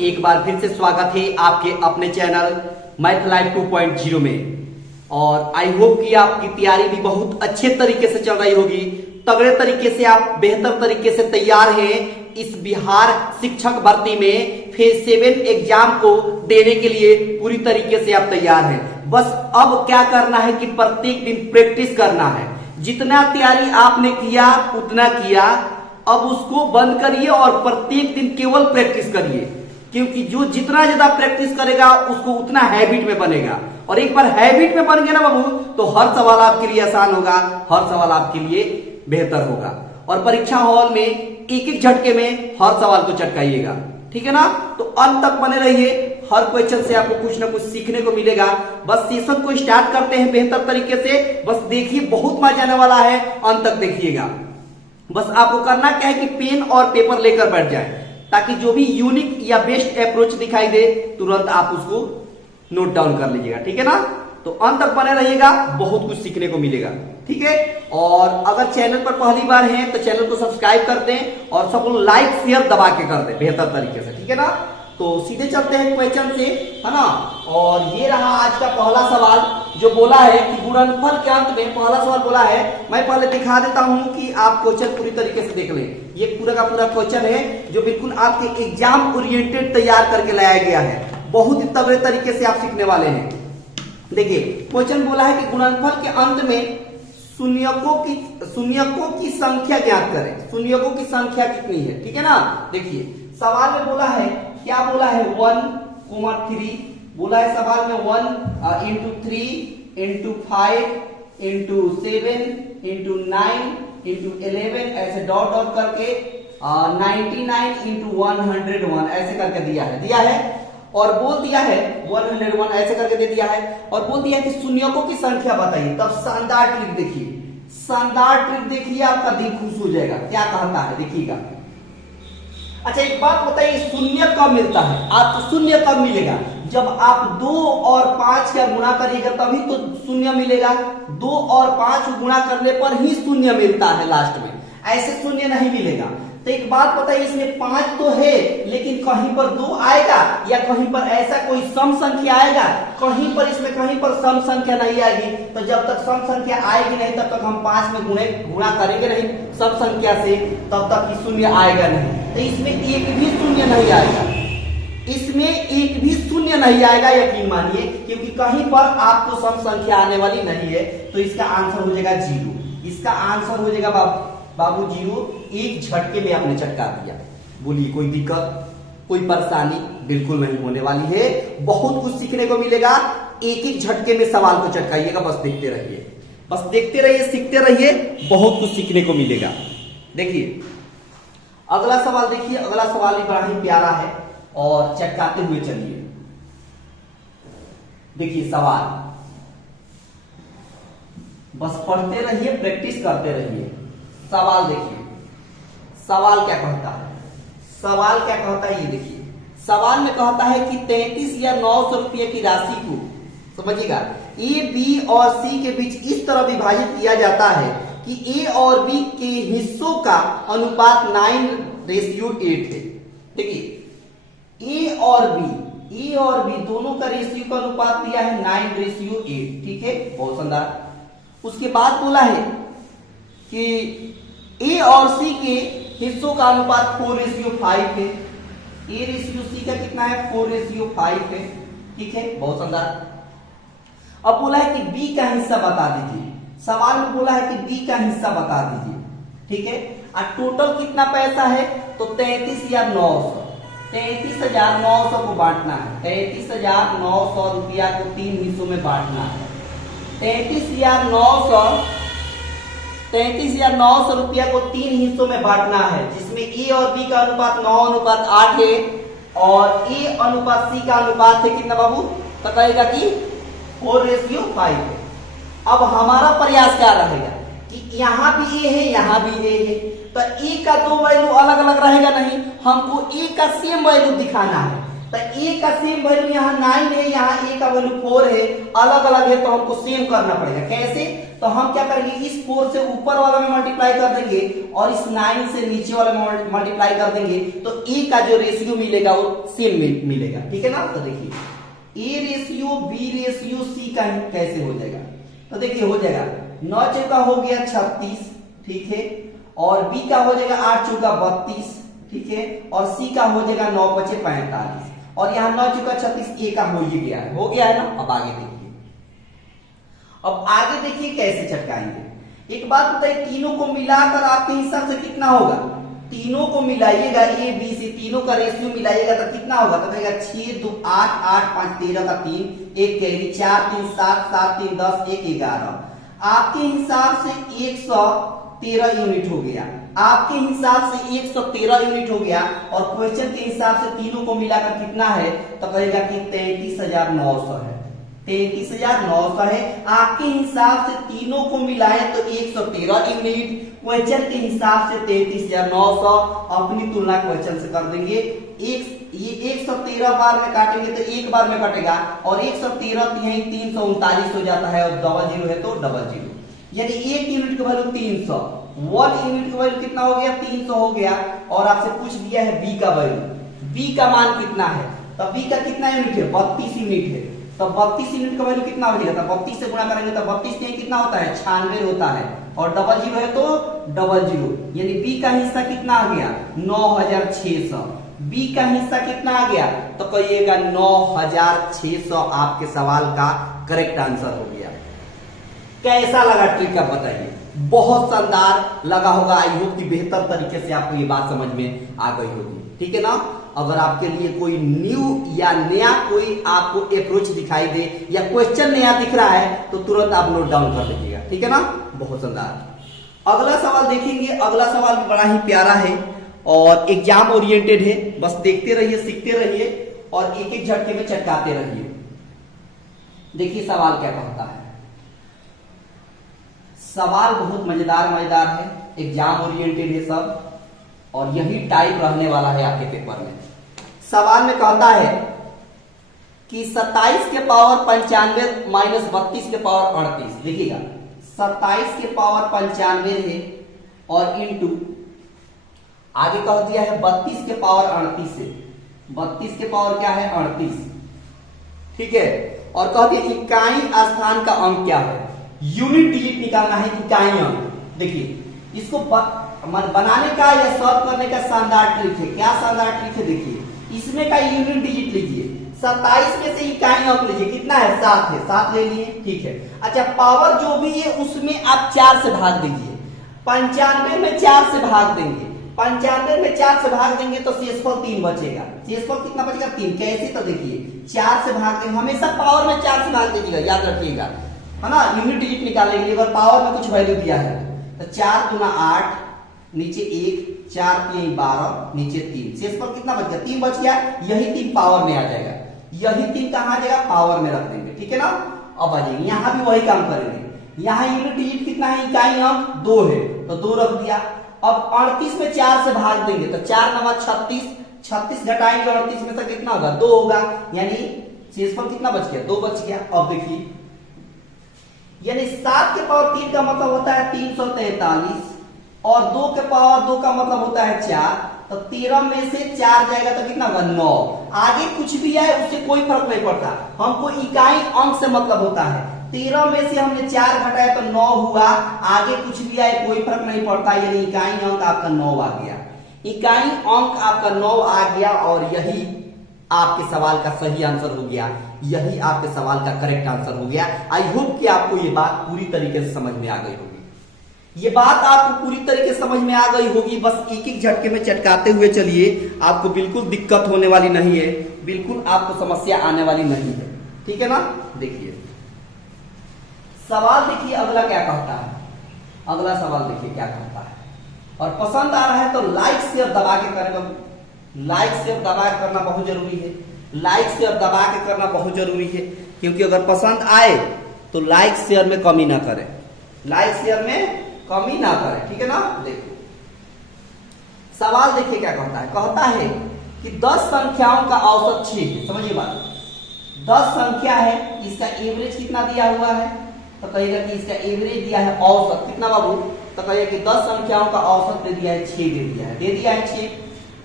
एक बार फिर से स्वागत है आपके अपने चैनल मैथ लाइफ 2.0 में। और आई होप कि आपकी तैयारी भी बहुत अच्छे तरीके से चल रही होगी, तगड़े तरीके से आप बेहतर तरीके से तैयार हैं इस बिहार शिक्षक भर्ती में फेज 7 एग्जाम को देने के लिए पूरी तरीके से आप तैयार हैं। बस अब क्या करना है कि प्रत्येक दिन प्रैक्टिस करना है। जितना तैयारी आपने किया उतना किया, अब उसको बंद करिए और प्रत्येक दिन केवल प्रैक्टिस करिए, क्योंकि जो जितना ज्यादा प्रैक्टिस करेगा उसको उतना हैबिट में बनेगा। और एक बार हैबिट में बन गया ना बाबू, तो हर सवाल आपके लिए आसान होगा, हर सवाल आपके लिए बेहतर होगा। और परीक्षा हॉल में एक एक झटके में हर सवाल को चटकाइएगा, ठीक है ना। तो अंत तक बने रहिए, हर क्वेश्चन से आपको कुछ ना कुछ सीखने को मिलेगा। बस सेशन को स्टार्ट करते हैं बेहतर तरीके से। बस देखिए, बहुत मजा आने वाला है, अंत तक देखिएगा। बस आपको करना क्या है कि पेन और पेपर लेकर बैठ जाए, ताकि जो भी यूनिक या बेस्ट अप्रोच दिखाई दे तुरंत आप उसको नोट डाउन कर लीजिएगा, ठीक है ना। तो अंत तक बने रहिएगा, बहुत कुछ सीखने को मिलेगा, ठीक है। और अगर चैनल पर पहली बार हैं तो चैनल को सब्सक्राइब कर दें और सब लोग लाइक शेयर दबा के कर दें बेहतर तरीके से, ठीक है ना। तो सीधे चलते हैं क्वेश्चन से, है ना। और ये रहा आज का पहला सवाल, जो बोला है कि गुणनफल के अंत में पहला सवाल बोला है। मैं पहले दिखा देता हूं कि आप क्वेश्चन पूरी तरीके से देख लें। ये पूरा का पूरा क्वेश्चन है जो बिल्कुल आपके एग्जाम ओरिएंटेड तैयार करके लाया गया है। बहुत ही तगड़े तरीके से आप सीखने वाले हैं। देखिए, क्वेश्चन बोला है कि गुणनफल के अंत में शून्यकों की संख्या ज्ञात करें। शून्यकों की संख्या कितनी है, ठीक है ना। देखिए सवाल में बोला है, क्या बोला है, 1,3 बोला है सवाल में। 1 into 3 into 5 into 7 into 9 into 11 ऐसे डॉट डॉट करके 99 into 101 ऐसे करके दिया है और बोल दिया है 101 ऐसे करके दे दिया है और बोल दिया कि शून्यकों की संख्या बताइए। तब शानदार ट्रिक देखिए, शानदार ट्रिक देखिए, आपका दिल खुश हो जाएगा। क्या कहता है देखिएगा। अच्छा एक बात बताइए, शून्य कब मिलता है? आपको शून्य कब मिलेगा? जब आप 2 और 5 का गुणा करिएगा तभी तो शून्य मिलेगा। 2 और 5 गुणा करने पर ही शून्य मिलता है लास्ट में, ऐसे शून्य नहीं मिलेगा। तो एक बात बताइए, इसमें 5 तो है लेकिन कहीं पर 2 आएगा या कहीं पर ऐसा कोई सम संख्या आएगा? कहीं पर इसमें कहीं पर सम संख्या नहीं आएगी। तो जब तक सम संख्या आएगी नहीं तब तक हम 5 में गुणा करेंगे नहीं सम संख्या से, तब तक ही शून्य आएगा नहीं। तो इसमें एक भी शून्य नहीं आएगा, इसमें एक भी शून्य नहीं आएगा, यकीन मानिए, क्योंकि कहीं पर आपको सम संख्या आने वाली नहीं है। तो इसका आंसर हो जाएगा 0। इसका आंसर हो जाएगा बाबू 0। एक झटके में आपने चटका दिया। बोलिए कोई दिक्कत, कोई परेशानी बिल्कुल नहीं होने वाली है। बहुत कुछ सीखने को मिलेगा, एक एक झटके में सवाल को चटकाइएगा। बस देखते रहिए, बस देखते रहिए, सीखते रहिए, बहुत कुछ सीखने को मिलेगा। देखिए अगला सवाल, देखिए अगला सवाल भी बड़ा ही प्यारा है और चटकाते हुए चलिए। देखिए सवाल, बस पढ़ते रहिए, प्रैक्टिस करते रहिए। सवाल देखिए, सवाल क्या कहता है, सवाल क्या कहता है, ये देखिए। सवाल में कहता है कि 33 या 900 रुपये की राशि को, समझिएगा, ए बी और सी के बीच इस तरह विभाजित किया जाता है कि ए और बी के हिस्सों का अनुपात 9:8 है। देखिए ए और बी दोनों का रेशियो का अनुपात दिया है 9:8, ठीक है, बहुत शानदार। उसके बाद बोला है कि ए और सी के हिस्सों का अनुपात 4:5 है। ए रेशियो सी का कितना है? 4:5 है, ठीक है, बहुत शानदार। अब बोला है कि बी का हिस्सा बता दीजिए। सवाल में बोला है कि बी का हिस्सा बता दीजिए, ठीक है। और टोटल कितना पैसा है? तो 33 या 900, 33,900 को बांटना है। 33,900 रुपया को 3 हिस्सों में बांटना है। 33,900 रुपया को 3 हिस्सों में बांटना है, जिसमें ए और बी का अनुपात 9:8 है और ए अनुपात सी का अनुपात है कितना बाबू? तो कहेगा कि 4:5 है। अब हमारा प्रयास क्या रहेगा कि यहाँ भी ए है, यहाँ भी ए है, तो ए का 2 वैल्यू अलग अलग रहेगा नहीं, हमको ए का सेम वैल्यू दिखाना है। तो ए का सेम वैल्यू यहाँ 9 है, यहाँ ए का वैल्यू 4 है, अलग अलग है तो हमको सेम करना पड़ेगा। कैसे? तो हम क्या करेंगे, इस 4 से ऊपर वाला में मल्टीप्लाई कर देंगे और इस 9 से नीचे वाला में मल्टीप्लाई कर देंगे, तो ए का जो रेशियो मिलेगा वो सेम मिलेगा। ठीक है ना? तो देखिए A ratio B ratio C का कैसे हो जाएगा, तो देखिए हो जाएगा 9 चौका हो गया 36, ठीक है, और बी का हो जाएगा 8 चौका 32, ठीक है, और सी का हो जाएगा 9 पचे 45, और यहाँ 9 चौका 36 ए का हो ही गया है, हो गया है ना। अब आगे देखिए, अब आगे देखिए कैसे चटकाएंगे। एक बात बताइए, तीनों को मिलाकर आपके हिसाब से कितना होगा? तीनों को मिलाइएगा, ए बी सी तीनों का रेशियो मिलाइएगा तो कितना होगा? तो कहेगा 6 2 8 8 5 13 का 3, 1 कैरी, 4 3 7 7 3 10 1 11। आपके हिसाब से 113 यूनिट हो गया, आपके हिसाब से 113 यूनिट हो गया, और क्वेश्चन के हिसाब से तीनों को मिलाकर कितना है? तो कहेगा कि 33,900 है, 33,900 है। आपके हिसाब से तीनों को मिलाए तो 113 यूनिट, क्वेश्चन के हिसाब से 33,900। अपनी तुलना क्वेश्चन से कर देंगे। ये 113 बार में काटेंगे तो एक बार में कटेगा, और 113 यही 339 हो जाता है, और डबल जीरो है तो डबल जीरो, यानी एक यूनिट की वैल्यू 300, 1 यूनिट की वैल्यू कितना हो गया? 300 हो गया। और आपसे पूछ दिया है बी का वैल्यू, बी का मान कितना है? तो बी का कितना यूनिट है? 32 यूनिट है, तो 32 यूनिट का वैल्यू कितना हो जाएगा? 32 से गुणा करेंगे तो 32 नहीं कितना होता है? 96 होता है, और डबल जीरो है तो डबल जीरो, यानी बी का हिस्सा कितना आ गया? 9600। बी का हिस्सा कितना आ गया? तो कहिएगा 9600 आपके सवाल का करेक्ट आंसर हो गया। कैसा लगा ट्रिक आप बताइए? बहुत शानदार लगा होगा। आई होप कि बेहतर तरीके से आपको ये बात समझ में आ गई होगी। ठीक है ना? अगर आपके लिए कोई न्यू या नया कोई आपको अप्रोच दिखाई दे या क्वेश्चन नया दिख रहा है तो तुरंत आप नोट डाउन कर लीजिएगा। ठीक है ना? बहुत शानदार। अगला सवाल देखेंगे। अगला सवाल भी बड़ा ही प्यारा है और एग्जाम ओरिएंटेड है। बस देखते रहिए, सीखते रहिए और एक एक झटके में चटकाते रहिए। देखिए सवाल क्या कहता है। सवाल बहुत मजेदार है, एग्जाम ओरिएंटेड है सब, और यही टाइप रहने वाला है आपके पेपर में। सवाल में कहता है कि 27 के पावर 95 माइनस 32 के पावर 38। देखिएगा 27 के पावर 95 है और इंटू आगे कह दिया है 32 के पावर 38 है। 32 के पावर क्या है? 38। ठीक है, और कह दिया इकाई स्थान का अंक क्या है? यूनिट डिजिट निकालना है, इकाई अंक। देखिए इसको बनाने का या सॉल्व करने का शानदार ट्रिक है। क्या शानदार ट्रिक है? देखिए इसमें का यूनिट डिजिट लीजिए, 27 में से इकाई अंक लीजिए, कितना है? 7 है, 7 ले लिए। ठीक है, अच्छा पावर जो भी है उसमें आप 4 से भाग दीजिए। 95 में 4 से भाग देंगे, 95 में 4 से भाग देंगे तो शेषफल 3 बचेगा। शेषफल कितना बचेगा? 3। कैसे? तो देखिए 4 से भाग देंगे, हमेशा पावर में 4 से भाग दीजिएगा, याद रखिएगा, है ना? यूनिट डिजिट निकालने के लिए अगर पावर में कुछ वैल्यू दिया है तो 4 गुना 8 नीचे 1, 4 3 12 नीचे 3, शेषफल कितना बच गया? 3 बच गया। यही 3 पावर में आ जाएगा, यही 3 कहां आ जाएगा? पावर में रख देंगे। ठीक है ना? अब आ जाएंगे यहां भी वही काम करेंगे। यहां यूनिट डिजिट कितना है? इकाई अंक 2 है तो 2 रख दिया। अब 38 में 4 से भाग देंगे तो 4 9 36, 36 घटाएंगे 38 में से कितना होगा? 2 होगा, यानी शेषफल कितना बच गया? 2 बच गया। अब देखिए यानी 7 के पावर 3 का मतलब होता है 343 और 2 के पावर 2 का मतलब होता है 4, तो 13 में से 4 जाएगा तो कितना होगा? 9। आगे कुछ भी आए उससे कोई फर्क नहीं पड़ता, हमको इकाई अंक से मतलब होता है। 13 में से हमने 4 घटाया तो 9 हुआ, आगे कुछ भी आए कोई फर्क नहीं पड़ता, यानी इकाई अंक आपका 9 आ गया। इकाई अंक आपका 9 आ गया और यही आपके सवाल का सही आंसर हो गया, यही आपके सवाल का करेक्ट आंसर हो गया। आई होप कि आपको ये बात पूरी तरीके से समझ में आ गई होगी। ये बात आपको पूरी तरीके से समझ में आ गई होगी। बस एक एक झटके में चटकाते हुए चलिए, आपको बिल्कुल दिक्कत होने वाली नहीं है, बिल्कुल आपको समस्या आने वाली नहीं है। ठीक है ना? देखिए सवाल देखिए अगला क्या कहता है। अगला सवाल देखिए क्या कहता है, और पसंद आ रहा है तो लाइक शेयर दबा के करेगा। लाइक शेयर दबा के करना बहुत जरूरी है, लाइक शेयर दबा के करना बहुत जरूरी है, क्योंकि अगर पसंद आए तो लाइक शेयर में कमी ना करें, लाइक शेयर में कमी ना करें। ठीक है ना? देखो सवाल देखिए क्या कहता है। कहता है कि 10 संख्याओं का औसत 6 है। समझिए बात, 10 संख्या है, इसका एवरेज कितना दिया हुआ है, तो कहिएगा कि इसका एवरेज दिया है औसत कितना बाबू, तो कहिएगा कि 10 संख्याओं का औसत दे दिया है 6 दे दिया है 6।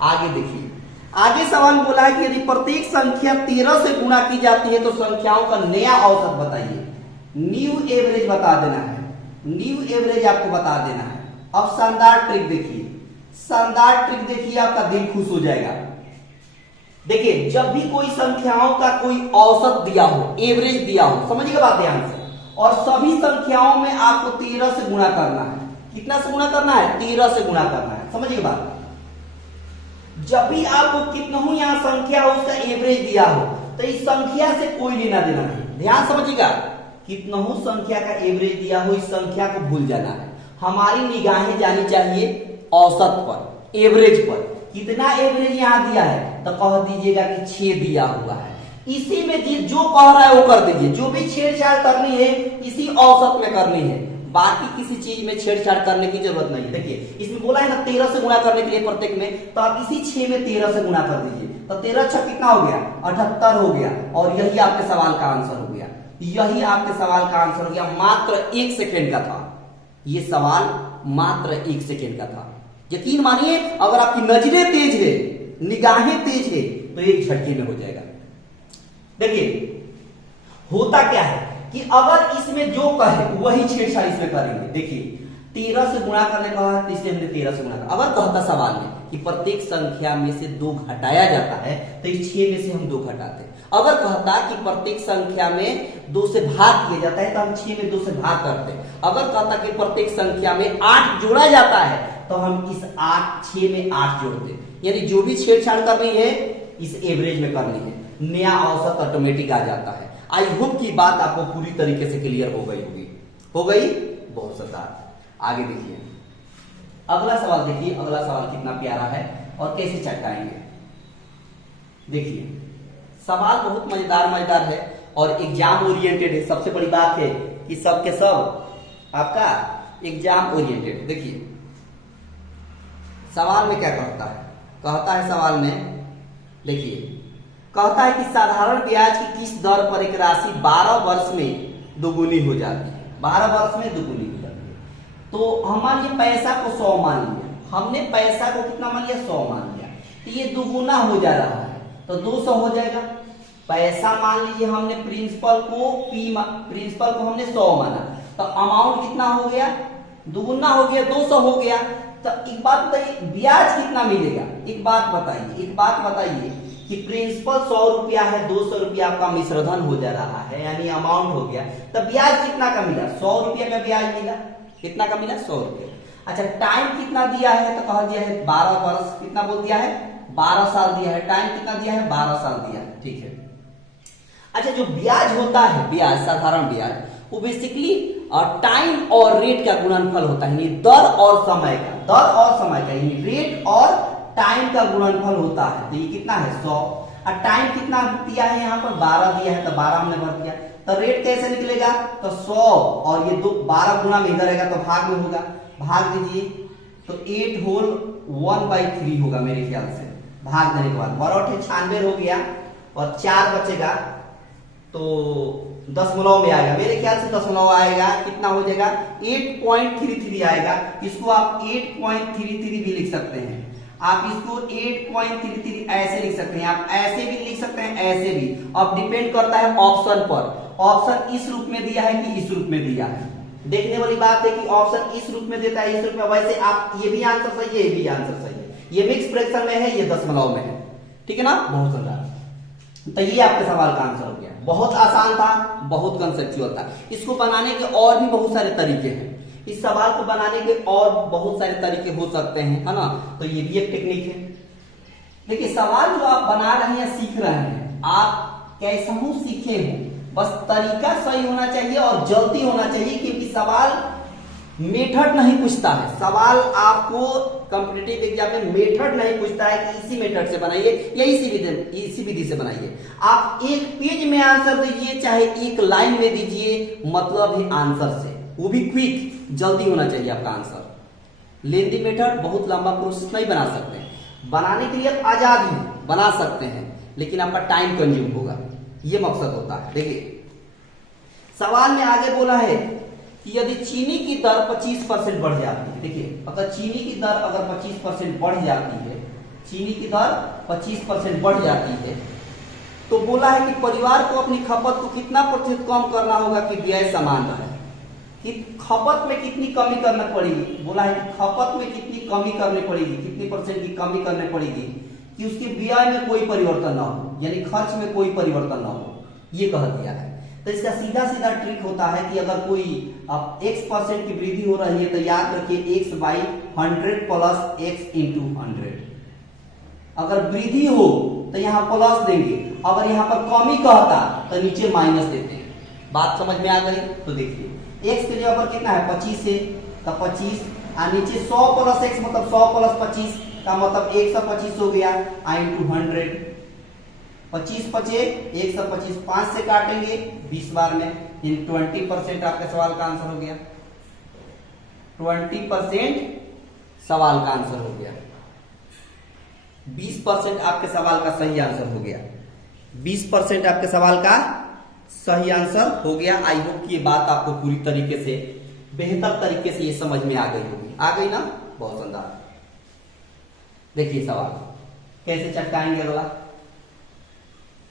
आगे देखिए, आगे सवाल बोला है कि यदि प्रत्येक संख्या 13 से गुणा की जाती है तो संख्याओं का नया औसत बताइए। न्यू एवरेज बता देना है, न्यू एवरेज आपको बता देना है। अब शानदार ट्रिक देखिए, शानदार ट्रिक देखिए, आपका दिल खुश हो जाएगा। देखिए, जब भी कोई संख्याओं का कोई औसत दिया हो, एवरेज दिया हो, समझिएगा बात ध्यान से, और सभी संख्याओं में आपको 13 से गुणा करना है। कितना से गुणा करना है? 13 से गुणा करना है। समझिएगा बात, जब भी आपको कितना ही यहां संख्या हो उसका एवरेज दिया हो तो इस संख्या से कोई लेना देना नहीं। ध्यान समझिएगा, कितना ही संख्या का एवरेज दिया हो इस संख्या को भूल जाना है। हमारी निगाहें जानी चाहिए औसत पर, एवरेज पर। कितना एवरेज यहां दिया है तो कह दीजिएगा कि 6 दिया हुआ है। इसी में जो कह रहा है वो कर दीजिए। जो भी छेड़छाड़ करनी है इसी औसत में करनी है, बाकी किसी चीज में छेड़छाड़ करने की जरूरत नहीं है। देखिए, इसमें बोला है ना 13 से गुणा करने के लिए प्रत्येक में, तो आप इसी 6 में 13 से गुणा कर दीजिए, तो 13 6 कितना हो गया? 78 हो गया। और यही आपके सवाल का आंसर हो गया, यही आपके सवाल का आंसर हो गया। मात्र 1 सेकेंड का था ये सवाल, मात्र 1 सेकेंड का था। यकीन मानिए, अगर आपकी नजरें तेज है, निगाहें तेज है, तो एक झटके में हो जाएगा। देखिए, होता क्या है कि अगर इसमें जो कहे वही छेड़छाड़ इसमें करेंगे। देखिए, 13 से गुणा करने का है, तो इसलिए हमने 13 से गुणा कर। अगर कहता सवाल में कि प्रत्येक संख्या में से 2 घटाया जाता है, तो इस 6 में से हम 2 घटाते। अगर कहता कि प्रत्येक संख्या में 2 से भाग किया जाता है, तो हम 6 में 2 से भाग करते। अगर कहता कि प्रत्येक संख्या में 8 जोड़ा जाता है, तो हम इस 6 में 8 जोड़ते। यानी जो भी छेड़छाड़ करनी है इस एवरेज में करनी है, नया औसत ऑटोमेटिक आ जाता है। आई होप की बात आपको पूरी तरीके से क्लियर हो गई होगी। हो गई? बहुत शानदार। आगे देखिए, अगला सवाल देखिए, अगला सवाल कितना प्यारा है और कैसे चटकाएंगे। देखिए, सवाल बहुत मजेदार है और एग्जाम ओरिएंटेड है। सबसे बड़ी बात है कि सब के सब आपका एग्जाम ओरिएंटेड। देखिए, सवाल में क्या कहता है? कहता है सवाल में, देखिए, कहता है कि साधारण ब्याज की किस दर पर एक राशि 12 वर्ष में दोगुनी हो जाती है। 12 वर्ष में दोगुनी हो जाती है। तो हमारे पैसा को 100 मान लिया, हमने पैसा को कितना मान लिया? 100 मान लिया। तो ये दोगुना हो जा रहा है, तो 200 हो जाएगा। पैसा मान लीजिए हमने, प्रिंसिपल को हमने 100 माना, तो अमाउंट कितना हो गया? दोगुना हो गया, 200 हो गया। तो एक बात बताइए, ब्याज कितना मिलेगा? एक बात बताइए कि प्रिंसिपल 100 रुपया है, 200 रुपया आपका मिश्रधन हो जा रहा है, यानी अमाउंट हो गया। तो ब्याज कितना का मिला? 100 रुपया का ब्याज मिला। कितना का मिला? 100 रुपया। अच्छा, टाइम कितना दिया है? तो कह दिया है 12 वर्ष। कितना बोल दिया है? 12 साल दिया है। टाइम कितना दिया है? 12 साल दिया है। ठीक है। अच्छा, जो ब्याज होता है, ब्याज, साधारण ब्याज, वो बेसिकली टाइम और रेट का गुणनफल होता है, दर और समय का, यानी रेट और टाइम का गुणनफल होता है। तो ये कितना है? 100। और टाइम कितना दिया है? यहाँ पर 12 दिया है, तो 12 हमने भर दिया। तो रेट कैसे निकलेगा? तो 100 और ये 12 गुना में इधर रहेगा, तो भाग में होगा, भाग दीजिए, तो 8 होल 1/3 होगा मेरे ख्याल से। भाग देने के बाद बरौट 96 हो गया और 4 बचेगा, तो दशमलव में आएगा, मेरे ख्याल से दशमलव आएगा। कितना हो जाएगा? 8.33 आएगा। इसको आप 8.33 भी लिख सकते हैं, आप इसको 8.33 ऐसे लिख सकते हैं, आप ऐसे भी लिख सकते हैं, ऐसे भी। अब डिपेंड करता है ऑप्शन पर, ऑप्शन इस रूप में दिया है कि इस रूप में दिया है। देखने वाली बात है कि ऑप्शन इस रूप में देता है, इस रूप में। वैसे आप ये भी आंसर सही है, ये भी आंसर सही है। ये मिक्स फ्रैक्शन में है, ये दशमलव में है। ठीक है ना? बहुत सुंदर। तो ये आपके सवाल का आंसर हो गया। बहुत आसान था, बहुत कंसेप्चुअल था। इसको बनाने के और भी बहुत सारे तरीके हैं। इस सवाल को बनाने के और बहुत सारे तरीके हो सकते हैं, है ना? तो ये भी एक टेक्निक है। देखिए, सवाल जो आप बना रहे हैं, सीख रहे हैं, आप कैसा सीखे हो, बस तरीका सही होना चाहिए और जल्दी होना चाहिए। क्योंकि सवाल मेथड नहीं पूछता है, सवाल आपको कॉम्पिटिटिव एग्जाम में मेथड नहीं पूछता है कि इसी मेथड से बनाइए या इसी विधि से बनाइए। आप एक पेज में आंसर दीजिए, चाहे एक लाइन में दीजिए, मतलब है आंसर से, वो भी क्विक, जल्दी होना चाहिए आपका आंसर। लेंथी मेथड, बहुत लंबा प्रोसेस नहीं बना सकते। बनाने के लिए आजाद हैं, बना सकते हैं, लेकिन आपका टाइम कंज्यूम होगा, ये मकसद होता है। देखिए सवाल में आगे बोला है कि यदि चीनी की दर 25% बढ़ जाती है, देखिए अगर चीनी की दर अगर 25% बढ़ जाती है, चीनी की दर 25% बढ़ जाती है, तो बोला है कि परिवार को अपनी खपत को कितना प्रतिशत कम करना होगा कि व्यय समान रहे। कि खपत में कितनी कमी करना पड़ेगी, बोला है कि खपत में कितनी कमी करनी पड़ेगी, कितनी परसेंट की कमी करनी पड़ेगी कि उसके व्यय में कोई परिवर्तन ना हो, यानी खर्च में कोई परिवर्तन ना हो, ये कह दिया है। तो इसका सीधा सीधा ट्रिक होता है कि अगर कोई अब x% की वृद्धि हो रही है तो याद रखिए x/100 प्लस x इंटू 100। अगर वृद्धि हो तो यहाँ प्लस देंगे, अगर यहाँ पर कमी कहता तो नीचे माइनस देते हैं। बात समझ में आ गई? तो देखिए x के जगह पर कितना है 25 है, तो 25 और नीचे 100 प्लस x मतलब 100 प्लस 25 का मतलब 125 हो गया इंटू 100। 25 बचे 125, 5 से काटेंगे 20 बार में, इन 20% आपके सवाल का आंसर हो गया। 20% सवाल का आंसर हो गया। 20% आपके सवाल का सही आंसर हो गया। 20% आपके सवाल का सही आंसर हो गया। आई होप कि ये बात आपको पूरी तरीके से बेहतर तरीके से ये समझ में आ गई होगी। आ गई ना? बहुत शानदार। देखिए सवाल कैसे चटकाएंगे अगला,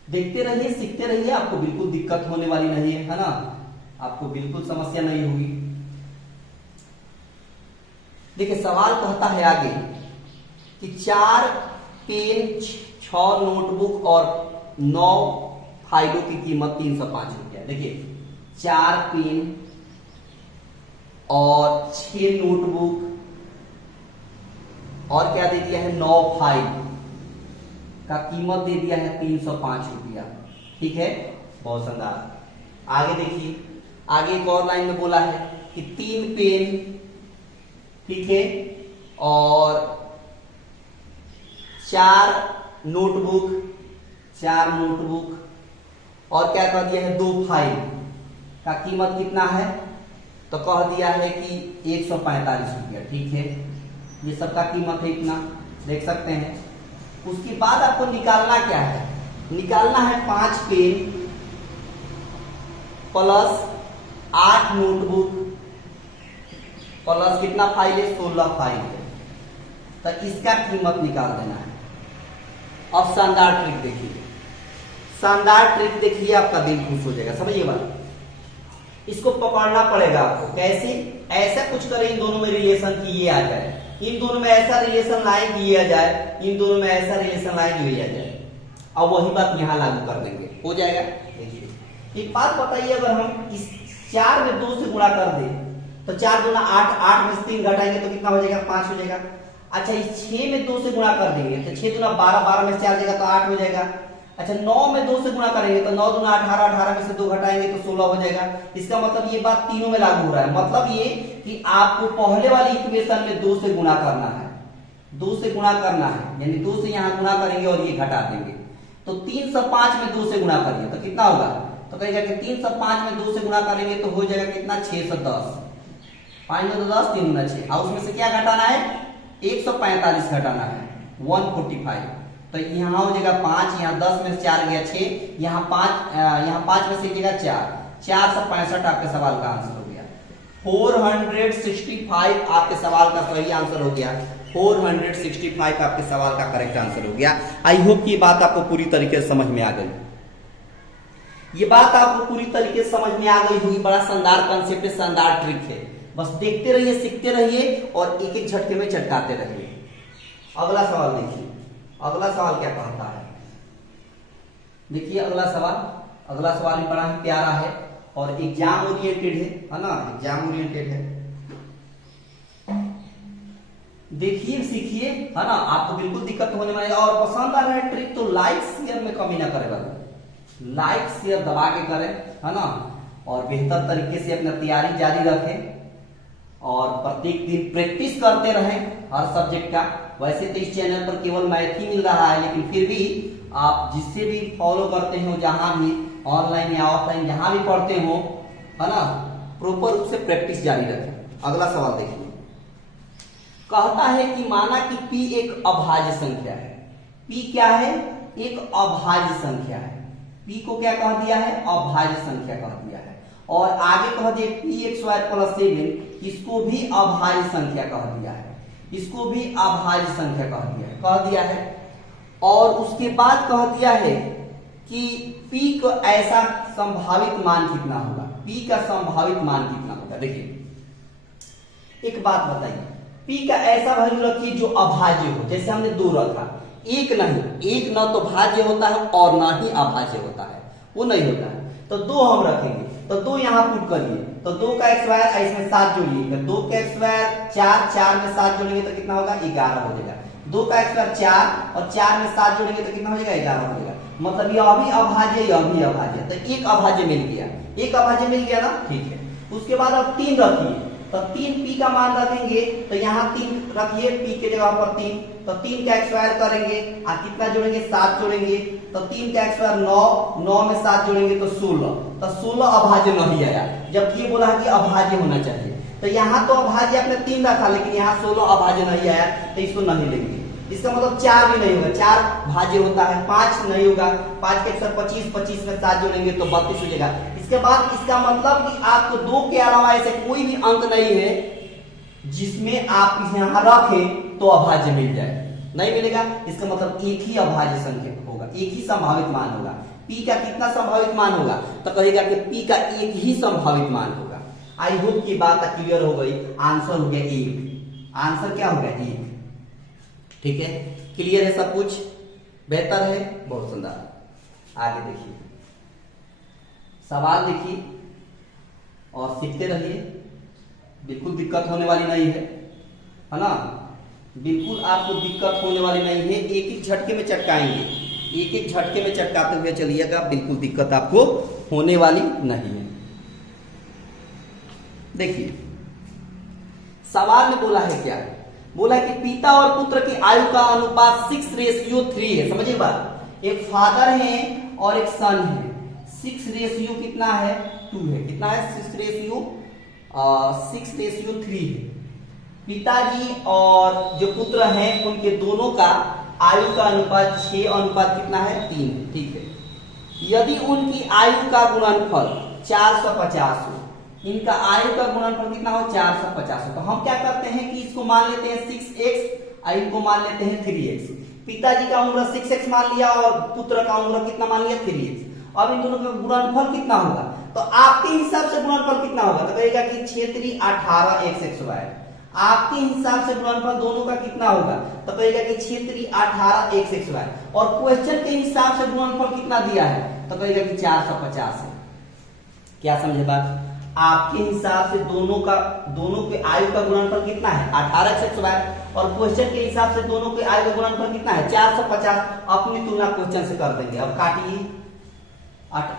देखते रहिए, सीखते रहिए, आपको बिल्कुल दिक्कत होने वाली नहीं है ना, आपको बिल्कुल समस्या नहीं होगी। देखिए सवाल कहता है आगे कि 4 पेन, 6 नोटबुक और 9 फाइलों की कीमत 305 रुपया। देखिए 4 पेन और 6 नोटबुक और क्या दे दिया है 9 फाइल का कीमत दे दिया है 305 रुपया। ठीक है, बहुत शानदार। आगे देखिए, आगे एक और लाइन में बोला है कि 3 पेन, ठीक है, और 4 नोटबुक, 4 नोटबुक और क्या कह दिया है 2 फाइल का कीमत कितना है, तो कह दिया है कि 145 रुपया। ठीक है, ये सबका कीमत है इतना, देख सकते हैं। उसके बाद आपको निकालना क्या है, निकालना है 5 पेन प्लस 8 नोटबुक प्लस कितना फाइल है 16 फाइल है, तो इसका कीमत निकाल देना है। अब शानदार ट्रिक देखिए, शानदार ट्रिक देखिए, आपका दिल खुश हो जाएगा। समझिए बात, इसको पकड़ना पड़ेगा आपको। कैसे? ऐसा कुछ करें इन दोनों में रिलेशन की ये आ जाए, इन दोनों में ऐसा रिलेशन लाए कि ये आ जाए, इन दोनों में ऐसा रिलेशन लाए कि ये आ जाए, और वही बात यहां लागू कर देंगे, हो जाएगा। देखिए एक बात बताइए, अगर हम इस 4 में 2 से गुणा कर दें तो 4 गुना 8, 8 में से 3 घटाएंगे तो कितना हो जाएगा 5 हो जाएगा। अच्छा इस 6 में 2 से गुणा कर देंगे तो 6 गुना 12, 12 में से 4 जाएगा तो 8 हो जाएगा। अच्छा 9 में 2 से गुणा करेंगे तो 9 गुना 18, 18 में से 2 घटाएंगे तो 16 हो जाएगा। इसका मतलब ये बात तीनों में लागू हो रहा है। मतलब ये कि आपको पहले वाली इक्वेशन में 2 से गुणा करना है, 2 से गुणा करना है, यानी 2 से यहां गुणा करेंगे और ये घटा देंगे। तो 305 में 2 से गुणा करिए तो कितना होगा, तो कहेगा कि 305 में 2 से गुणा करेंगे तो हो जाएगा कितना 610, 5 में 10, 3 में 6, और उसमें से क्या घटाना है 145 घटाना है 145, तो यहाँ हो जाएगा 5, यहाँ 10 में से 4 गया 6, यहाँ 5 में से जगह 465 आपके सवाल का आंसर हो गया। 465 आपके सवाल का सही आंसर हो गया। 465 आपके सवाल का करेक्ट आंसर हो गया। आई होप कि ये बात आपको पूरी तरीके से समझ में आ गई। ये बात आपको पूरी तरीके से समझ में आ गई होगी। बड़ा शानदार कंसेप्ट है, शानदार ट्रिक है। बस देखते रहिए, सीखते रहिए और एक एक झटके में चटकाते रहिए। अगला सवाल देखिए, अगला सवाल क्या कहता है। देखिए अगला सवाल भी बड़ा ही प्यारा है और एग्जाम ओरिएंटेड है ना, एग्जाम ओरिएंटेड है। देखिए सीखिए, है ना, आपको बिल्कुल दिक्कत होने वाली है। और पसंद आ रहा है ट्रिक तो लाइक शेयर में कमी ना करेगा, लाइक शेयर दबा के करें, है ना, और बेहतर तरीके से अपना तैयारी जारी रखें और प्रत्येक दिन प्रैक्टिस करते रहें हर सब्जेक्ट का। वैसे तो इस चैनल पर केवल मैथ ही मिल रहा है, लेकिन फिर भी आप जिससे भी फॉलो करते हो, जहां भी ऑनलाइन या ऑफलाइन जहां भी पढ़ते हो, है ना, प्रॉपर रूप से प्रैक्टिस जारी रखें। अगला सवाल देखिए, कहता है कि माना कि P एक अभाज्य संख्या है। P पी क्या है, एक अभाज्य संख्या है। पी को क्या कह दिया है, अभाज्य संख्या कह दिया है। और आगे कह दिया पी एक्स वाई प्लस 7, इसको भी अभाज्य संख्या कह दिया है, इसको भी अभाज्य संख्या कह दिया है। और उसके बाद कह दिया है कि पी को ऐसा संभावित मान कितना होगा, पी का संभावित मान कितना होगा। देखिए एक बात बताइए, पी का ऐसा वैल्यू रखिए जो अभाज्य हो, जैसे हमने 2 रखा, एक नहीं, एक न तो भाज्य होता है और ना ही अभाज्य होता है, वो नहीं होता है। तो 2 हम रखेंगे, तो 2 यहां पुट करिए, तो 2 का एक्स वायर इसमें 7 जोड़िए, 2 का एक्स वायर 4, 4 में 7 जोड़ेंगे तो कितना होगा, 11 हो जाएगा। 2 का एक्स वायर 4 और 4 में 7 जोड़ेंगे तो कितना हो जाएगा, 11 हो जाएगा। मतलब यह भी अभाज्य, यह भी अभाज्य, तो एक अभाज्य मिल गया, एक अभाज्य मिल गया ना, ठीक है। उसके बाद अब 3 रखिए, तो 3 पी का मान रखेंगे, तो यहाँ 3 रखिए पी के जगह पर 3, तो 3 का एक्स वायर करेंगे और कितना जोड़ेंगे, 7 जोड़ेंगे, तो 3 का एक्स वायर 9, 9 में 7 जोड़ेंगे तो 16, तो 16 अभाज्य नहीं आया, जबकि ये बोला है कि अभाज्य होना चाहिए। तो यहाँ तो अभाज्य आपने 3 रखा, लेकिन यहाँ 16 अभाज्य नहीं आया, तो इसको नहीं लेंगे। इसका मतलब 4 भी नहीं होगा, 4 भाज्य होता है, 5 नहीं होगा, 5 के एक्स वायर 25, 25 में 7 जोड़ेंगे तो 32 हो जाएगा। इसके बाद इसका मतलब कि आपको 2 के अलावा ऐसे कोई भी अंक नहीं है जिसमें आप यहाँ रखें तो अभाज्य मिल जाए, नहीं मिलेगा। इसका मतलब एक ही अभाज्य संख्या होगा, एक ही संभावित मान होगा। पी का कितना संभावित मान होगा, तो कहेगा कि पी का एक ही संभावित मान होगा। आई होप की बात क्लियर हो गई। आंसर हो गया 1, आंसर क्या हो गया 1, ठीक है। क्लियर है सब कुछ, बेहतर है, बहुत सुंदर। आगे देखिए सवाल देखिए और सीखते रहिए, बिल्कुल दिक्कत होने वाली नहीं है ना, बिल्कुल आपको दिक्कत होने वाली नहीं है। एक एक झटके में चटकाएंगे, एक एक झटके में चटकाते हुए चलिएगा, बिल्कुल दिक्कत आपको होने वाली नहीं है। देखिए सवाल में बोला है क्या, बोला है कि पिता और पुत्र की आयु का अनुपात 6:3 है। समझिए बात, एक फादर है और एक सन है, 6 कितना है, 2 है, कितना है 6:3 है। पिताजी और जो पुत्र हैं उनके दोनों का आयु का अनुपात 6 कितना है, 3, ठीक है। यदि उनकी आयु का गुणनफल 450 हो, इनका आयु का गुणनफल कितना हो, 450 हो, तो हम क्या करते हैं कि इसको मान लेते हैं 6x और इनको मान लेते हैं 3x। पिताजी का उम्र 6x मान लिया और पुत्र का उम्र कितना मान लिया, 3x। अब इन दोनों का गुणनफल कितना होगा, तो आपके हिसाब से गुणनफल कितना होगा, तो कहेगा कि 6×3 18 xxy। आपके हिसाब से गुणनफल दोनों का कितना होगा, तो कहेगा कि 6×3 18 xxy। और क्वेश्चन के हिसाब से गुणनफल कितना दिया है, तो कहेगा कि 450 है। क्या समझे बात, आपके हिसाब से दोनों के आयु का गुणनफल कितना है, 18 xxy, और क्वेश्चन के हिसाब से दोनों के आयु का गुणनफल कितना है, 450। अपनी तुलना क्वेश्चन से कर देंगे। अब काटिए,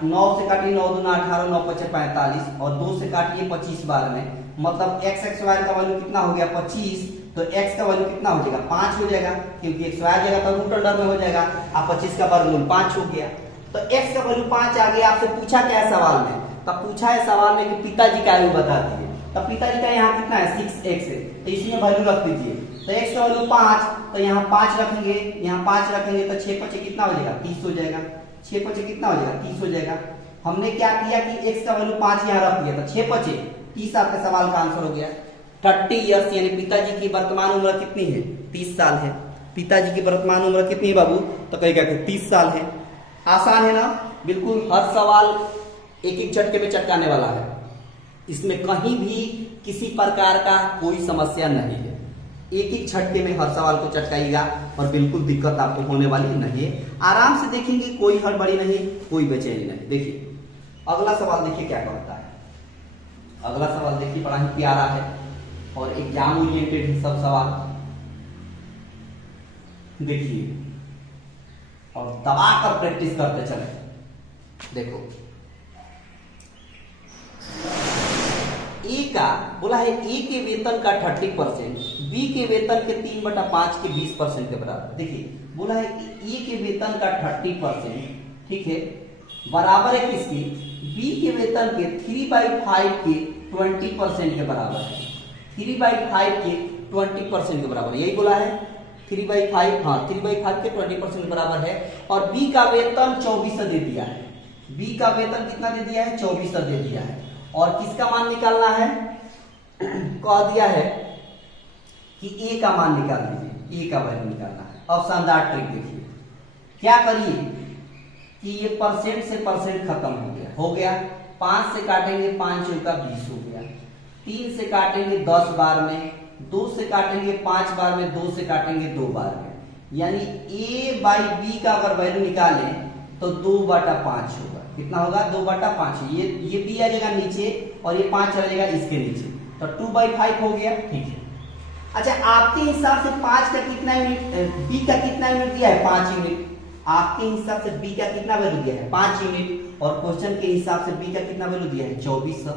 9 से काटिए, 9 दूना 18, 9 पचे 45, और 2 से काटिए 25 बार में, मतलब xxy का वैल्यू कितना हो गया 25, तो x का वैल्यू कितना हो जाएगा 5 हो जाएगा, क्योंकि x वाई जगह तो रूट अंडर में हो जाएगा, अब 25 का वर्गमूल 5 हो गया, तो x का वैल्यू 5 आ गया। आपसे पूछा क्या है सवाल में, तब पूछा है सवाल में कि पिताजी का आयु बता दीजिए, तब पिताजी का यहाँ कितना है 6x है, तो इसमें वैल्यू रख दीजिए, तो x का वैल्यू 5, तो यहाँ 5 रखेंगे, यहाँ 5 रखेंगे, तो 6 पचे कितना हो जाएगा 30 हो जाएगा, 6 पचे कितना हो जाएगा 30 हो जाएगा। हमने क्या किया कि x का वैल्यू 5 यहाँ रख दिया, तो 6 पचे 30 आपके सवाल का आंसर हो गया। 30 ईयर्स, यानी पिताजी की वर्तमान उम्र कितनी है, 30 साल है। पिताजी की वर्तमान उम्र कितनी है बाबू, तो कहेगा कि 30 साल है। आसान है ना, बिल्कुल हर सवाल एक एक झटके में चटकाने वाला है, इसमें कहीं भी किसी प्रकार का कोई समस्या नहीं है। एक एक झटके में हर सवाल को चटकाइएगा और बिल्कुल दिक्कत आपको होने वाली नहीं है। आराम से देखेंगे, कोई हड़बड़ी नहीं, कोई बेचैनी नहीं। देखिए अगला सवाल देखिए क्या कहता है। अगला सवाल देखिए बड़ा ही प्यारा है और एग्जाम ओरिएंटेड है सब सवाल, देखिए और दबा कर प्रैक्टिस करते चले। देखो ए का बोला है, ए के वेतन का 30%, बी के वेतन के 3/5 के 20% के बराबर। देखिए बोला है कि ए के वेतन का 30%, ठीक है, बराबर है किसकी, बी के वेतन के 3/5 के 20% के बराबर है, 3/5 के 20% के बराबर, यही बोला है। 3/5, हाँ 3/5 के 20% बराबर है। और बी का वेतन 2400 दे दिया है। बी का वेतन कितना दे दिया है? 2400 दे दिया है। और किसका मान निकालना है? कह दिया है कि ए का मान निकाल दीजिए, ए का वैल्यू निकालना है। अब शानदार ट्रिक देखिए, क्या करिए कि ये परसेंट से परसेंट खत्म हो गया। 5 से काटेंगे 5 का 20 हो गया। 3 से काटेंगे 10 बार में, 2 से काटेंगे 5 बार में, 2 से काटेंगे 2 बार में। यानी a बाई बी का अगर वैल्यू निकालें तो 2/5 होगा। कितना होगा? 2/5। ये b आ जाएगा नीचे और ये 5 आ जाएगा इसके नीचे, तो 2/5 हो गया। ठीक है। अच्छा, आपके हिसाब से 5 का कितना यूनिट, b का कितना यूनिट दिया है? 5 यूनिट। आपके हिसाब से b का कितना वैल्यू दिया है? 5 यूनिट। और क्वेश्चन के हिसाब से b का कितना वैल्यू दिया है? 2400।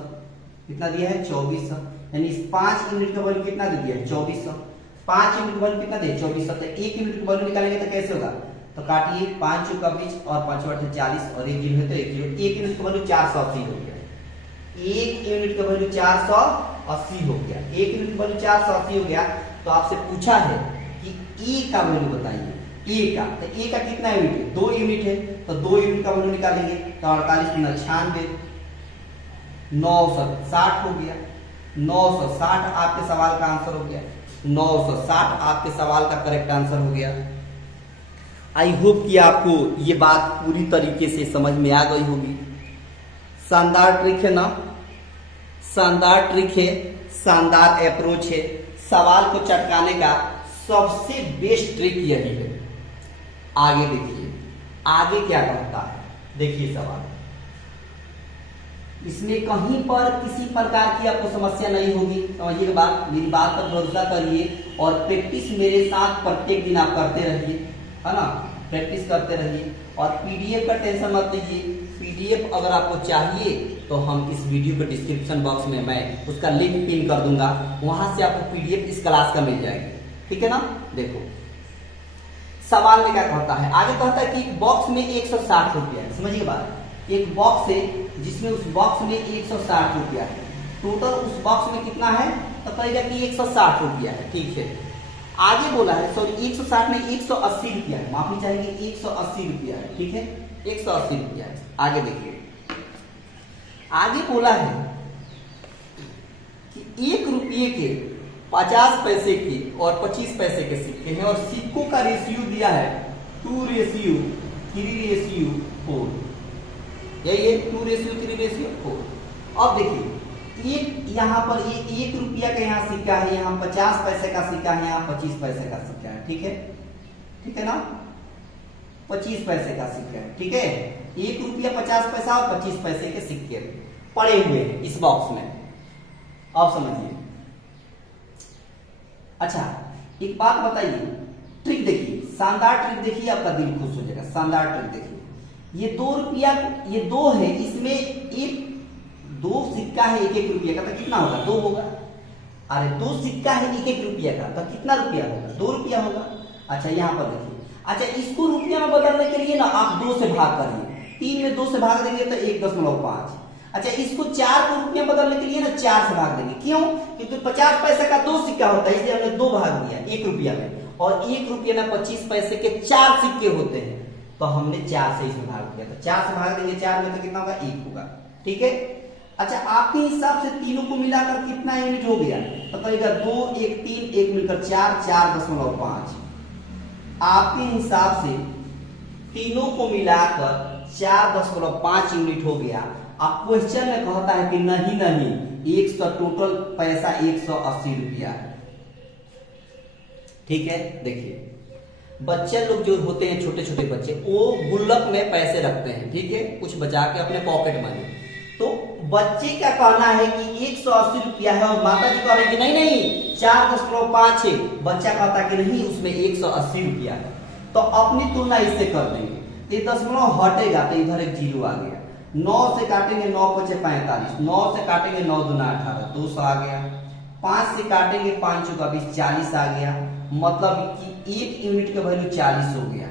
कितना दिया है? 2400। यानी इस 5 यूनिट का वैल्यू कितना दे दिया है? 2400। 5 यूनिट का वैल्यू कितना दे? 2400। तो 1 यूनिट का वैल्यू निकालेंगे तो कैसे होगा? तो काटिए 5 का 20 और 5 8 40 और 1 जीरो है तो 1 जीरो। 1 यूनिट का वैल्यू 480 हो गया। 1 यूनिट का वैल्यू 480 हो गया। 1 यूनिट का वैल्यू 480 हो गया। तो आपसे पूछा है कि ए का वैल्यू बताइए। ए का, तो ए का कितना यूनिट है? 2 यूनिट है। तो 2 यूनिट का वैल्यू निकालेंगे तो 48 गुना 96, 960 हो गया। 960 आपके सवाल का आंसर हो गया। 960 आपके सवाल का करेक्ट आंसर हो गया। आई होप कि आपको ये बात पूरी तरीके से समझ में आ गई होगी। शानदार ट्रिक है ना? शानदार ट्रिक है, शानदार अप्रोच है। सवाल को चटकाने का सबसे बेस्ट ट्रिक यही है। आगे देखिए, आगे क्या कहता है। देखिए सवाल, इसमें कहीं पर किसी प्रकार की आपको समस्या नहीं होगी। समझिए बात, मेरी बात पर भरोसा करिए और प्रैक्टिस मेरे साथ प्रत्येक दिन आप करते रहिए, है ना? प्रैक्टिस करते रहिए। और पीडीएफ का टेंशन मत लीजिए। पीडीएफ अगर आपको चाहिए तो हम इस वीडियो के डिस्क्रिप्शन बॉक्स में मैं उसका लिंक पिन कर दूंगा, वहां से आपको पीडीएफ इस क्लास का मिल जाएगा। ठीक है ना? देखो सवाल में क्या कहता है। आगे कहता है कि बॉक्स में 160 रुपया है। समझिए बात, एक बॉक्स है जिसमें उस बॉक्स में 160 रुपया है। टोटल उस बॉक्स में कितना है? तो कहेगा कि 160 रुपया है। ठीक है। आगे बोला है, सॉरी 160 में 180 रुपया है, माफी चाहेंगे 180 रुपया है। ठीक है, 180 रुपया है। आगे देखिए, आगे बोला है कि 1 रुपये के 50 पैसे के और 25 पैसे के सिक्के हैं और सिक्कों का रेशियो दिया है 2:3:4। यही है 2:3:4। अब देखिए, एक यहाँ पर ये 1 रुपया का यहाँ सिक्का है, यहाँ 50 पैसे का सिक्का है, यहाँ 25 पैसे का सिक्का है। ठीक है, ठीक है ना? 25 पैसे का सिक्का है। ठीक है, 1 रुपया 50 पैसा और 25 पैसे के सिक्के पड़े हुए हैं इस बॉक्स में। अब समझिए। अच्छा, एक बात बताइए, ट्रिक देखिए, शानदार ट्रिक देखिए, आपका दिल खुश हो जाएगा। शानदार ट्रिक देखिए, ये 2 रुपया, ये 2 है, इसमें एक 2 सिक्का है 1-1 रुपया का, तो कितना होगा? 2 होगा। अरे 2 सिक्का है 1-1 रुपया का, तो कितना रुपया होगा? 2 रुपया होगा। अच्छा, यहाँ पर देखिए, अच्छा इसको रुपया में बदलने के लिए ना आप 2 से भाग करिए। 3 में 2 से भाग देंगे तो 1.5। अच्छा, इसको 4 को रुपया बदलने के लिए ना 4 से भाग देंगे। क्यों? क्योंकि 50 पैसे का 2 सिक्का होता है, इसलिए हमने 2 भाग दिया 1 रुपया में। और 1 रुपया में 25 पैसे के 4 सिक्के होते हैं, तो हमने 4 से इसमें भाग दिया। तो 4 से भाग देंगे 4 में, तो कितना होगा? 1 होगा। ठीक है। अच्छा, आपके हिसाब से तीनों को मिलाकर कितना यूनिट हो गया? तो कहेगा 2, 1, 3, 1 मिलकर 4, 4.5। आपके हिसाब से तीनों को मिलाकर 4.5 यूनिट हो गया। अब क्वेश्चन में कहता है कि नहीं 100 टोटल पैसा 180 रुपया है। ठीक है, देखिए बच्चे लोग जो होते हैं, छोटे छोटे बच्चे, वो गुल्लक में पैसे रखते हैं। ठीक है, कुछ बचा के अपने पॉकेट मनी। तो बच्चे का कहना है कि 180 रुपया है और माता जी कह रहे हैं कि नहीं 4.5 है। बच्चा कहता है कि नहीं, उसमें 180 रुपया है। तो अपनी तुलना इससे कर देंगे। ये दशमलव हटेगा तो इधर एक जीरो आ गया। 9 से काटेंगे 9 × 5 = 45। 9 से काटेंगे 9 × 2 = 18, 200 आ गया। 5 से काटेंगे 5 × 20, 40 आ गया। मतलब कि 1 यूनिट का वैल्यू 40 हो गया।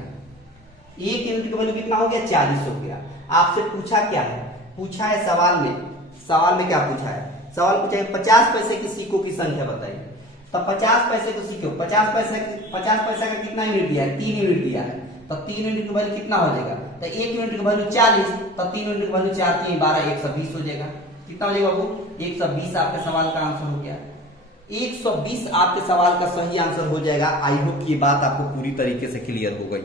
1 यूनिट का वैल्यू कितना हो गया? 40 हो गया। आपसे पूछा क्या है? पूछा है सवाल में क्या पूछा है? सवाल पूछा है 50 पैसे की सिक्कों की संख्या बताइए। तो 50 पैसे को सीखो, 50 पैसा का कितना यूनिट दिया है? 3 यूनिट दिया है। तो 3 यूनिट की वैल्यू कितना हो जाएगा? तो 1 यूनिट की वैल्यू 40, तो 3 यूनिट की वैल्यू 4 3 12 120 हो जाएगा। कितना हो जाएगा बाबू? 120 आपके सवाल का आंसर हो गया। 120 आपके सवाल का सही आंसर हो जाएगा। आई होप ये बात आपको पूरी तरीके से क्लियर हो गई।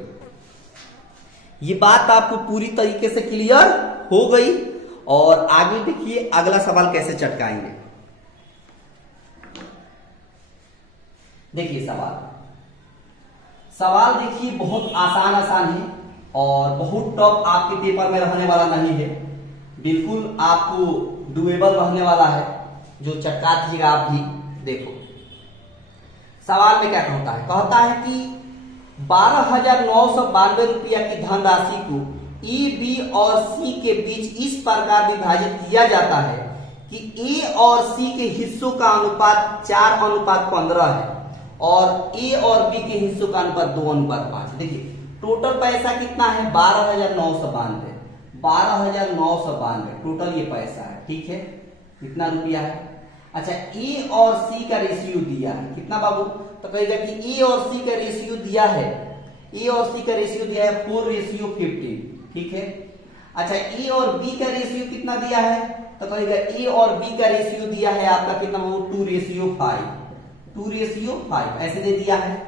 ये बात आपको पूरी तरीके से क्लियर हो गई। और आगे देखिए अगला सवाल कैसे चटकाएंगे। देखिए सवाल देखिए बहुत आसान है और बहुत टफ आपके पेपर में रहने वाला नहीं है। बिल्कुल आपको डुएबल रहने वाला है। जो चटका दीजिएगा आप भी। देखो सवाल में क्या कहता है? कहता है कि 12,992 रुपया की धनराशि को ए, बी और सी के बीच इस प्रकार विभाजित किया जाता है कि ए और सी के हिस्सों का अनुपात 4:15 है और ए और बी के हिस्सों का अनुपात 2:5। देखिए टोटल पैसा कितना है? 12,992। 12,992 टोटल ये पैसा है। ठीक है, कितना रुपया है? अच्छा, ए और सी का रेशियो दिया है कितना बाबू? तो कहेगा कि ए और सी का रेशियो दिया है, ए और सी का रेशियो दिया है 4:15। ठीक है। अच्छा, ए और बी का रेशियो कितना दिया है? तो कहेगा ए और बी का रेशियो दिया है आपका कितना बाबू? 2:5। 2:5 ऐसे दे दिया है।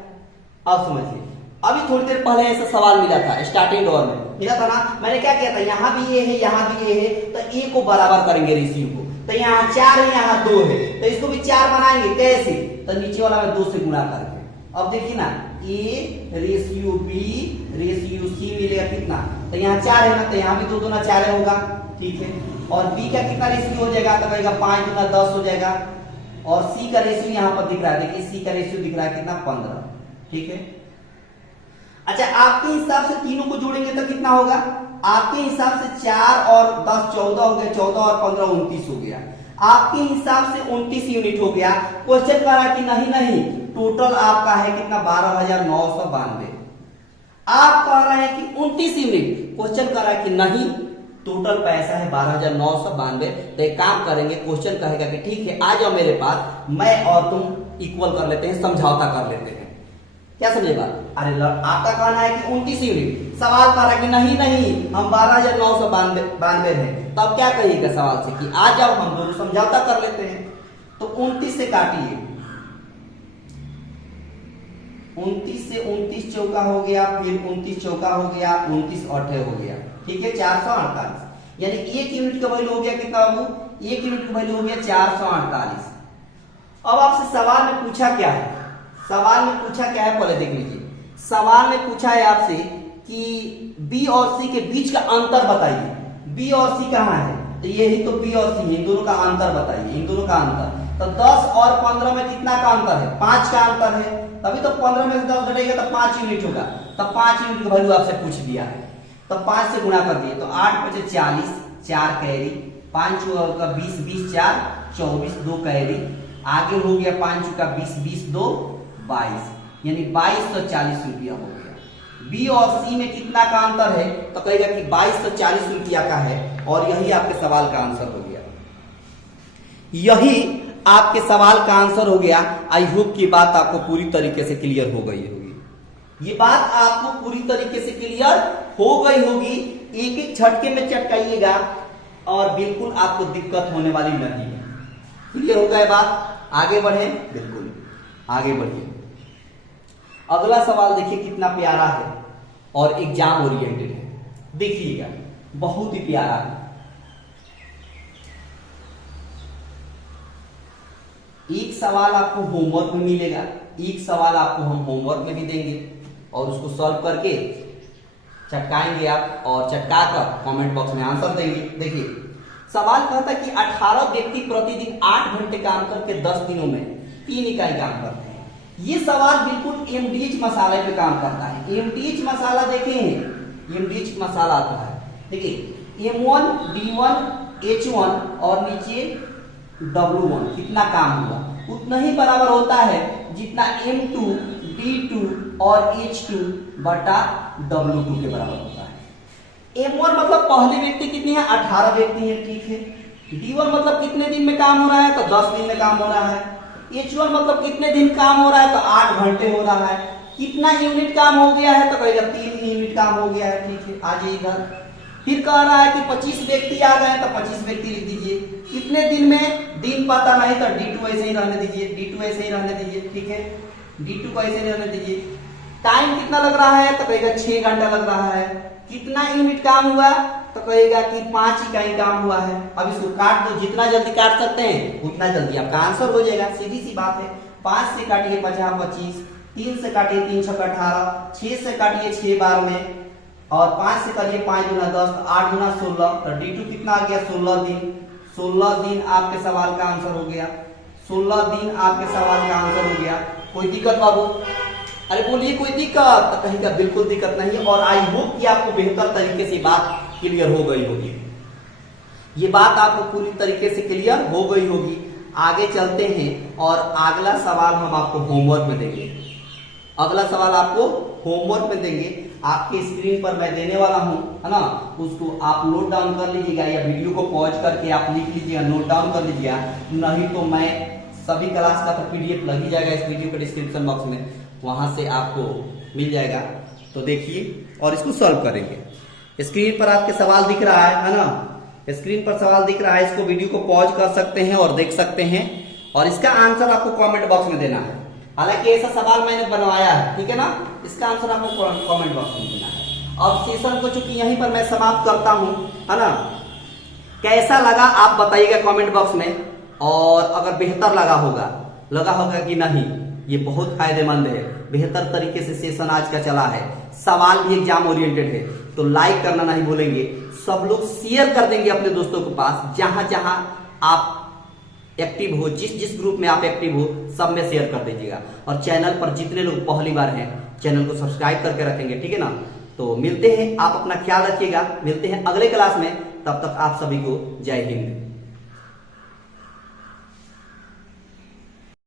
अब समझिए, अभी थोड़ी देर पहले ऐसा सवाल मिला था, स्टार्टिंग दौर में मिला था ना। मैंने क्या किया था? यहाँ भी ए है, यहाँ भी ए है, तो ए को बराबर करेंगे रेशियो को। तो यहाँ 4 है, यहाँ 2 है, तो इसको भी 4 बनाएंगे। कैसे? तो नीचे वाला में 2 से गुणा करके। अब देखिए ना, A ratio B ratio C मिलेगा कितना? तो यहाँ 4 है ना, तो यहाँ भी 2 दूना 4 होगा। ठीक है। और बी का कितना रेशियो हो जाएगा? तो कहेगा 5 दूना 10 हो जाएगा। और सी का रेशियो यहाँ पर दिख रहा है, देखिए सी का रेशियो दिख रहा है कितना? 15। ठीक है। अच्छा, आपके हिसाब से तीनों को जोड़ेंगे तो कितना होगा? आपके हिसाब से 4 और 10 14 हो गया, 14 और 15 29 हो गया। आपके हिसाब से 29 यूनिट हो गया। क्वेश्चन कर रहा है कि नहीं टोटल आपका है कितना? 12,992। आप कह रहे हैं कि 29 यूनिट। क्वेश्चन कर रहा है कि नहीं टोटल पैसा है 12,992। तो एक काम करेंगे, क्वेश्चन कहेगा कि ठीक है आ जाओ मेरे पास, मैं और तुम इक्वल कर लेते हैं, समझौता कर लेते हैं। क्या समझेगा? अरे आपका कहना है कि 29 यूनिट, सवाल कर रहा है कि नहीं हम 12,992 है। तो अब क्या कहिएगा सवाल से कि आ जाओ हम दोनों समझौता कर लेते हैं। तो 29 से काटिए, 29 से 29 चौका हो गया, फिर 29 चौका हो गया, 29 8 हो गया। ठीक है, 448। यानी 1 यूनिट का वैल्यू हो गया कितना बाबू? 1 यूनिट का वैल्यू हो गया 448। अब आपसे सवाल में पूछा क्या है? सवाल में पूछा क्या है पहले देख लीजिए। सवाल में पूछा है आपसे कि बी और सी के बीच का अंतर बताइए। बी और सी कहाँ है? तो यही तो बी और सी है, इन दोनों का अंतर बताइए, इन दोनों का अंतर। तो 10 और 15 में कितना का अंतर है? 5 का अंतर है। तभी तो 15 में से 10 घटेगा तो 5 यूनिट होगा। तो 5 यूनिट का वैल्यू आपसे पूछ दिया है, तो 5 से गुणा कर दिए। तो 8 × 5 = 40, 4 कैरी, 5 का 20, 20 4 24, 2 कैरी, आगे हो गया 5 का 20, 20 2 22, यानी 2240 रुपया हो गया। बी और सी में कितना का अंतर है? तो कहेगा कि 2240 रुपया का है। और यही आपके सवाल का आंसर हो गया। यही आपके सवाल का आंसर हो गया। आई होप की बात आपको पूरी तरीके से क्लियर हो गई होगी। ये बात आपको पूरी तरीके से क्लियर हो गई होगी। एक एक झटके में चटकाइएगा और बिल्कुल आपको दिक्कत होने वाली नहीं है। क्लियर हो गया बात? आगे बढ़े, बिल्कुल आगे बढ़िए। अगला सवाल देखिए कितना प्यारा है और एग्जाम ओरिएंटेड है। देखिएगा बहुत ही प्यारा है। एक सवाल आपको होमवर्क में मिलेगा, एक सवाल आपको हम होमवर्क में भी देंगे और उसको सॉल्व करके चटकाएंगे आप, और चटका कर कमेंट बॉक्स में आंसर देंगे। देखिए सवाल कहता है कि 18 व्यक्ति प्रतिदिन 8 घंटे काम करके 10 दिनों में 3 इकाई काम करते हैं। ये सवाल बिल्कुल एमडीएच मसाले पे काम करता है। एमडीएच मसाला देखे हैं, एमडीएच मसाला आता है। देखिए M1 D1 H1 और नीचे W1 कितना काम हुआ उतना ही बराबर होता है जितना M2 D2 और H2 बटा W2 के बराबर होता है। M1 मतलब पहले व्यक्ति कितने हैं? 18 व्यक्ति हैं। ठीक है। D1 मतलब कितने दिन में काम हो रहा है? तो 10 दिन में काम हो रहा है। H1 मतलब कितने दिन काम हो रहा है, तो 8 घंटे हो रहा है। कितना यूनिट काम हो गया है, तो कहेगा 3 यूनिट काम हो गया है। ठीक है, आ जाइए इधर। फिर कह रहा है कि 25 व्यक्ति आ गए, तो 25 व्यक्ति लिख दीजिए। कितने दिन में, दिन पता नहीं तो D2 ऐसे ही रहने दीजिए, D2 ऐसे ही रहने दीजिए। ठीक है, D2 को ऐसे ही रहने दीजिए। टाइम कितना लग रहा है, तो कहेगा 6 घंटा लग रहा है। कितना यूनिट काम हुआ, तो कहेगा कि 5 इकाई काम हुआ है। अब इसको काट दो, जितना जल्दी काट सकते हैं उतना जल्दी आपका आंसर हो जाएगा। सीधी सी बात है। 5 से काटिए 50 25, 3 से काटिए 3 6 18, 6 से काटिए 6 बार में, और 5 से करिए 5 गुना 10, 8 गुना 16, तो D2 कितना आ गया, 16 दिन। 16 दिन आपके सवाल का आंसर हो गया। 16 दिन आपके सवाल का आंसर हो गया। कोई दिक्कत बाबू? अरे बोलिए कोई दिक्कत? तो कहेगा बिल्कुल दिक्कत नहीं। और आई होप कि आपको बेहतर तरीके से बात क्लियर हो गई होगी। ये बात आपको पूरी तरीके से क्लियर हो गई होगी। आगे चलते हैं और अगला सवाल हम आपको होमवर्क में देंगे। अगला सवाल आपको होमवर्क में देंगे, आपके स्क्रीन पर मैं देने वाला हूं, है ना। उसको आप नोट डाउन कर लीजिएगा, या वीडियो को पॉज करके आप लिख लीजिएगा, नोट डाउन कर लीजिएगा। नहीं तो मैं सभी क्लास का तो PDF लग ही जाएगा इस वीडियो के डिस्क्रिप्शन बॉक्स में, वहां से आपको मिल जाएगा। तो देखिए और इसको सॉल्व करेंगे। स्क्रीन पर आपके सवाल दिख रहा है ना, स्क्रीन पर सवाल दिख रहा है। इसको वीडियो को पॉज कर सकते हैं और देख सकते हैं, और इसका आंसर आपको कमेंट बॉक्स में देना है। हालांकि ऐसा सवाल मैंने बनवाया है, ठीक है ना। इसका आंसर आपको कमेंट बॉक्स में देना है। अब सेशन को चूंकि यहीं पर मैं समाप्त करता हूं, है ना। कैसा लगा आप बताइएगा कमेंट बॉक्स में, और अगर बेहतर लगा होगा कि नहीं, ये बहुत फायदेमंद है। बेहतर तरीके से सेशन आज का चला है, सवाल भी एग्जाम ओरिएंटेड है, तो लाइक करना नहीं भूलेंगे। सब लोग शेयर कर देंगे अपने दोस्तों के पास, जहां जहां आप एक्टिव हो, जिस जिस ग्रुप में आप एक्टिव हो, सब में शेयर कर दीजिएगा। और चैनल पर जितने लोग पहली बार हैं, चैनल को सब्सक्राइब करके रखेंगे, ठीक है ना। तो मिलते हैं, आप अपना ख्याल रखिएगा। मिलते हैं अगले क्लास में, तब तक आप सभी को जय हिंद।